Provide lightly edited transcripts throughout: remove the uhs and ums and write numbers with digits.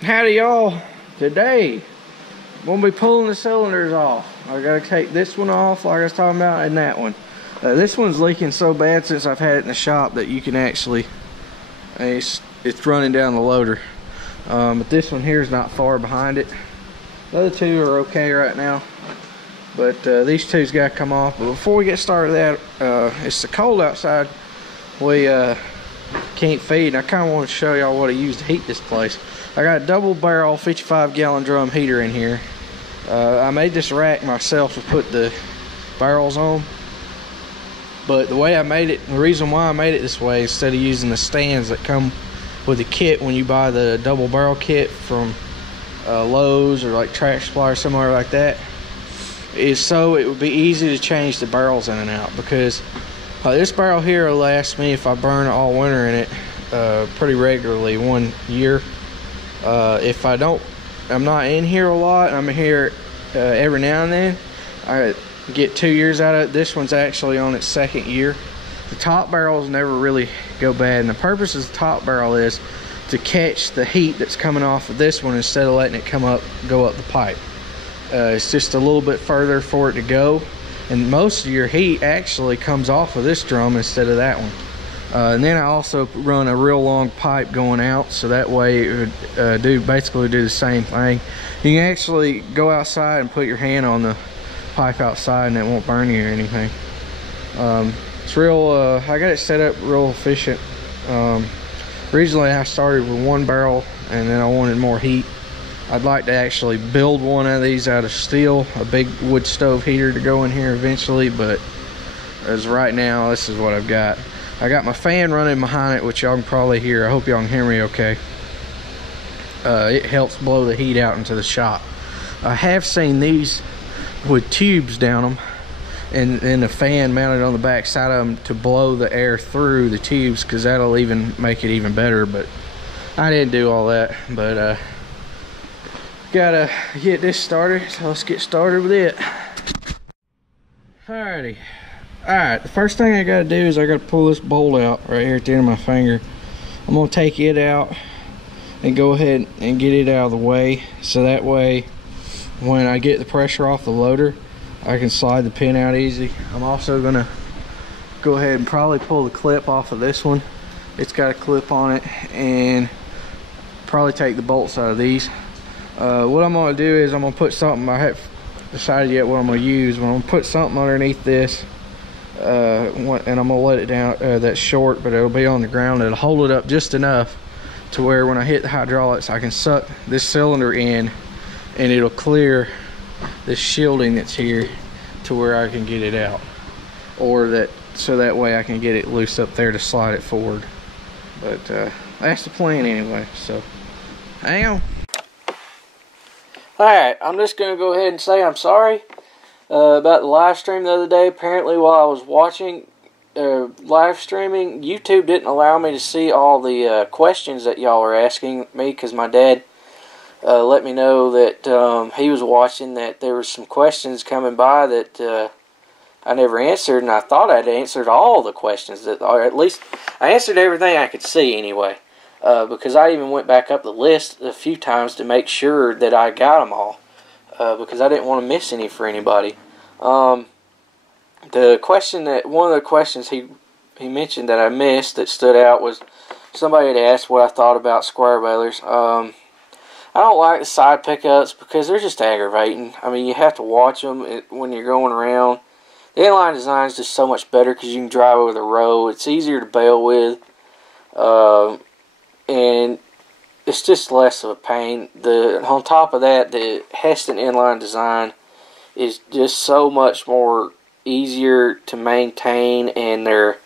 Howdy y'all. Today we'll be pulling the cylinders off. I gotta take this one off like I was talking about, and that one. This one's leaking so bad since I've had it in the shop that you can actually, it's running down the loader. But this one here is not far behind it. The other two are okay right now, but these two's gotta come off. But before we get started with that, it's so cold outside, we can't feed, and I kind of want to show y'all what I use to heat this place. I got a double barrel 55-gallon drum heater in here. I made this rack myself to put the barrels on, but the way I made it, the reason why I made it this way, instead of using the stands that come with the kit when you buy the double barrel kit from Lowe's or like Track Supply or somewhere like that, is so it would be easy to change the barrels in and out. Because this barrel here will last me, if I burn all winter in it, pretty regularly, 1 year. If I'm not in here a lot, and I'm here every now and then, I get 2 years out of it. This one's actually on its second year. The top barrels never really go bad, and the purpose of the top barrel is to catch the heat that's coming off of this one instead of letting it go up the pipe. It's just a little bit further for it to go, and most of your heat actually comes off of this drum instead of that one. And then I also run a real long pipe going out, so that way it would basically do the same thing. You can actually go outside and put your hand on the pipe outside and it won't burn you or anything. It's real, I got it set up real efficient. Originally I started with one barrel, and then I wanted more heat. I'd like to actually build one of these out of steel, a big wood stove heater to go in here eventually, but as right now, this is what I've got. I got my fan running behind it, which y'all can probably hear. I hope y'all can hear me okay. It helps blow the heat out into the shop. I have seen these with tubes down them, and the fan mounted on the back side of them to blow the air through the tubes, because that'll even make it even better. But I didn't do all that. But gotta get this started, so let's get started with it. Alrighty. Alright, the first thing I gotta do is I gotta pull this bolt out right here at the end of my finger. I'm gonna take it out and go ahead and get it out of the way, so that way when I get the pressure off the loader, I can slide the pin out easy. I'm also gonna go ahead and probably pull the clip off of this one. It's got a clip on it, and probably take the bolts out of these. What I'm gonna do is I'm gonna put something, I haven't decided yet what I'm gonna use, but I'm gonna put something underneath this, and I'm gonna let it down, that's short, but it'll be on the ground. It'll hold it up just enough to where when I hit the hydraulics, I can suck this cylinder in, and it'll clear this shielding that's here to where I can get it out, or that, so that way I can get it loose up there to slide it forward. But that's the plan anyway, so hang on. Alright, I'm just going to go ahead and say I'm sorry about the live stream the other day. Apparently while I was watching live streaming, YouTube didn't allow me to see all the questions that y'all were asking me, because my dad let me know that he was watching, that there were some questions coming by that I never answered, and I thought I'd answered all the questions, that, or at least I answered everything I could see anyway. Because I even went back up the list a few times to make sure that I got them all, because I didn't want to miss any for anybody. The question that, one of the questions he mentioned that I missed that stood out was somebody had asked what I thought about square balers. I don't like the side pickups because they're just aggravating. I mean, you have to watch them when you're going around. The inline design is just so much better because you can drive over the road. It's easier to bail with. And it's just less of a pain. On top of that, the Heston inline design is just so much more easier to maintain, and they're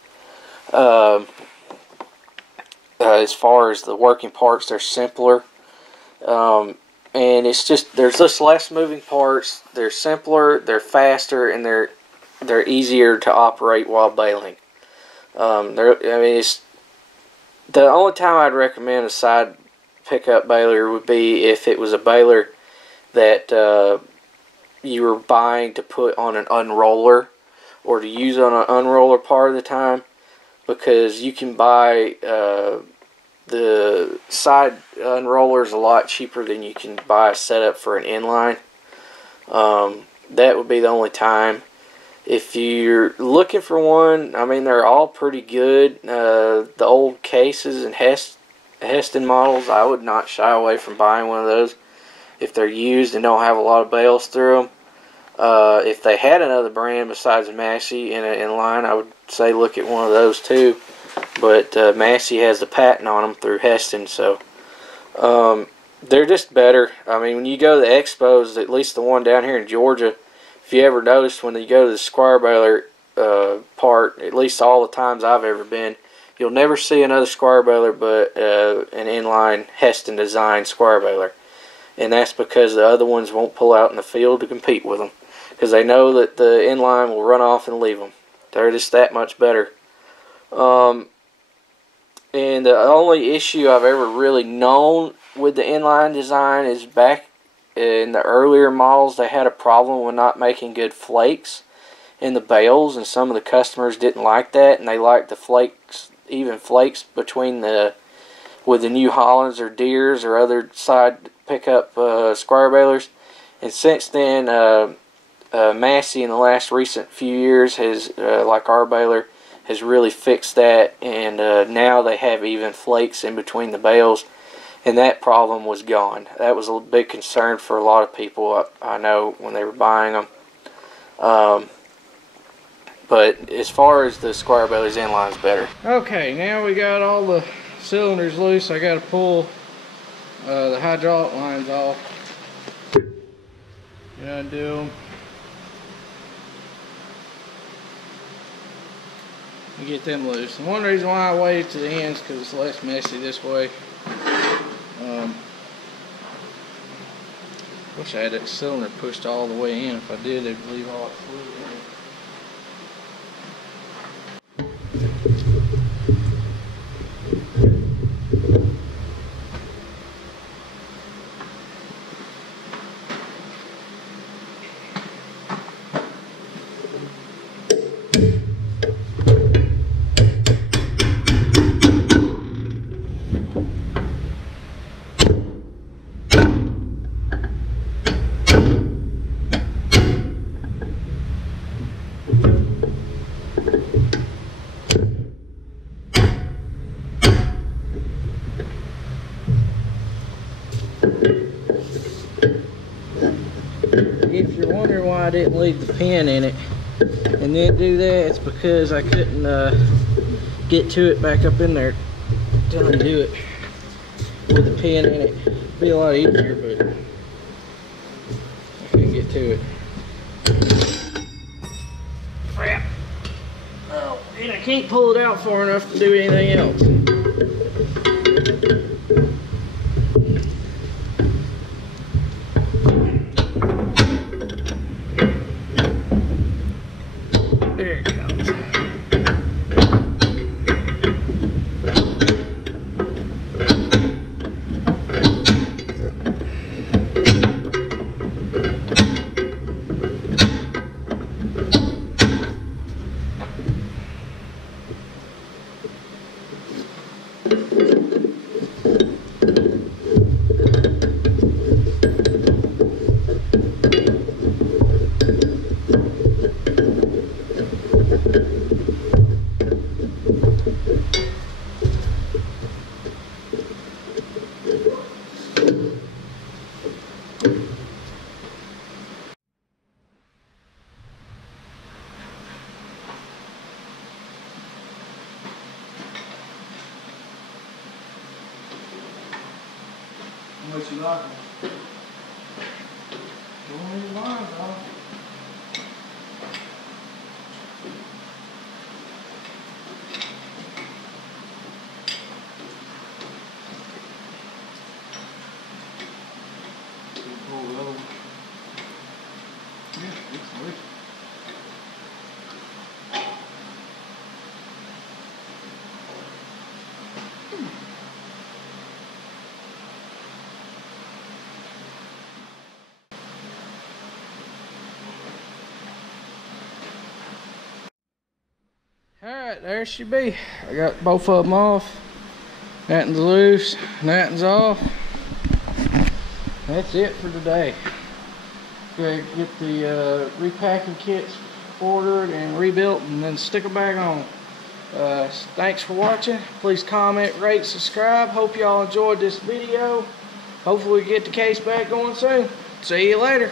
as far as the working parts, they're simpler. And it's just, there's just less moving parts. They're simpler, they're faster, and they're easier to operate while baling. I mean, it's the only time I'd recommend a side pickup baler would be if it was a baler that you were buying to put on an unroller, or to use on an unroller part of the time, because you can buy the side unroller is a lot cheaper than you can buy a setup for an inline. That would be the only time. If you're looking for one, I mean, they're all pretty good. The old cases and Heston models, I would not shy away from buying one of those if they're used and don't have a lot of bales through them. If they had another brand besides Massey in an inline, I would say look at one of those too. But Massey has the patent on them through Heston, so they're just better. I mean, when you go to the expos, at least the one down here in Georgia, if you ever noticed when you go to the square baler part, at least all the times I've ever been, you'll never see another square baler but an inline Heston design square baler. And that's because the other ones won't pull out in the field to compete with them, because they know that the inline will run off and leave them. They're just that much better. And the only issue I've ever really known with the inline design is back in the earlier models, they had a problem with not making good flakes in the bales, and some of the customers didn't like that, and they liked the flakes, even flakes between with the new Hollands or Deers or other side pickup square balers. And since then, Massey in the last recent few years has, like our baler, has really fixed that, and now they have even flakes in between the bales, and that problem was gone. That was a big concern for a lot of people, I know, when they were buying them. But as far as the square balers, inline's better. Okay, now we got all the cylinders loose. I got to pull the hydraulic lines off. Undo them. And get them loose. And one reason why I waited to the end is because it's less messy this way. Wish I had that cylinder pushed all the way in. If I did, it'd leave all that fluid in. If you're wondering why I didn't leave the pin in it and then do that, it's because I couldn't get to it back up in there to undo it with the pin in it. It'd be a lot easier, but I couldn't get to it. Crap. Oh, and I can't pull it out far enough to do anything else. There it comes. How much you like them? Don't leave lines off. Pull it over. Yeah, it's loose. Alright, there she be. I got both of them off. Nothing's loose, nothing's off. That's it for today. Gonna get the repacking kits ordered and rebuilt and then stick them back on. Thanks for watching. Please comment, rate, subscribe. Hope y'all enjoyed this video. Hopefully we get the case back going soon. See you later.